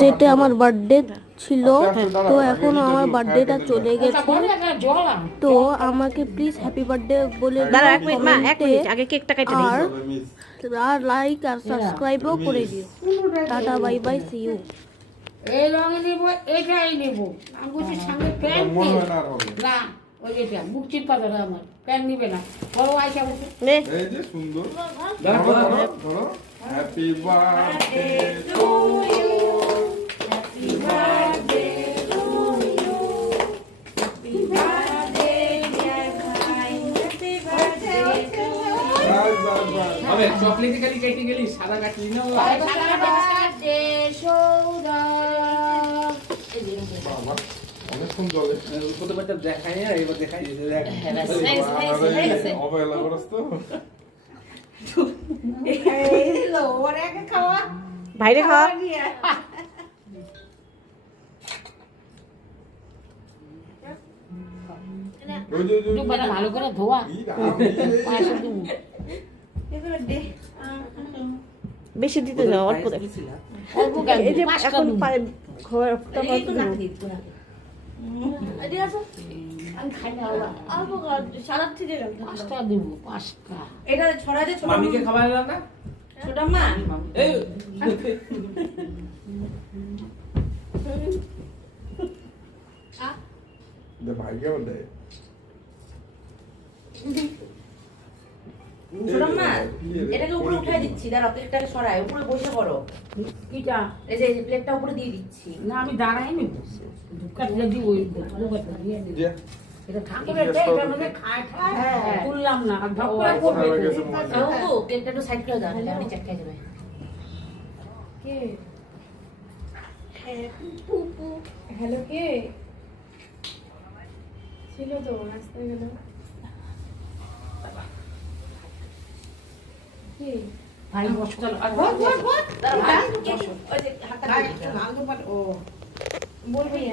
ডেটে আমার বার্থডে ছিল, তো এখন আমার বার্থডেটা চলে গেছে। তো আমাকে প্লিজ হ্যাপি বার্থডে বলে দিও আর লাইক আর সাবস্ক্রাইবও করে দিও। টাটা, বাই বাই, সি ইউ। এই রঙে নেবো, এটাই নেবো। আমি বলছি সঙ্গে প্যান্ট না, ওই যেটা বুক চিপা ধরে আমার প্যান্ট নিবে না। বড় আইসা বলছে এই যে সুন্দর ধরো happy birthday to you, happy birthday to you, happy birthday dear ভাই, হ্যাপি বার্থডে টু ইউ। আবে চকলেট খালি কেটে গেলি, সাদা কাটলি না? সাদা বার্থডে সৌরভ। এই যে বাবা অনেকক্ষণ জলে প্রথমটা দেখাই না, এবার দেখাই দিতে দেখ। অবহেলা করস তো। বাইরে খাওয়া ডুবাটা ভালো করে ধোয়া পায়েসে দেবো। বেশি দিতে যাও, অল্প দেখ। অল্প কেন? এই যে পাঁচটা এখন দেবো। পায়ে ঘোরার আমি খাই না ওরা। পাঁচটা দেবো, পাঁচটা। এটা ছড়া দে ছোট মামিকে খাবার এলাম না? ছোট মা এই দে ভাই কেমন দেয় ছোট মা এটাকে উপরে উঠাই দিচ্ছি, দাঁড়াও প্লেটটাকে সরাই, উপরে বসে পড়ো। কিটা? এই যে প্লেটটা উপরে দিয়ে দিচ্ছি। না আমি দাঁড়াই নি, ধুকা দিয়ে দিই ওই ধুকাটা দিয়ে দিই। যে এটা ঠাকুরের দেয়, এটা মানে খায় তুললাম না, আর ধপ করে পড়বে। ও প্লেটটা একটু সাইড করে দাও, তাহলে আমি চেক খাই যাবে। কে? হ্যালো, কে ছিল? তো আসতে গেল কি? ভাই বসো, চলো। আর দাঁড়াও, ওই যে হাতটা বসো। ও বলবি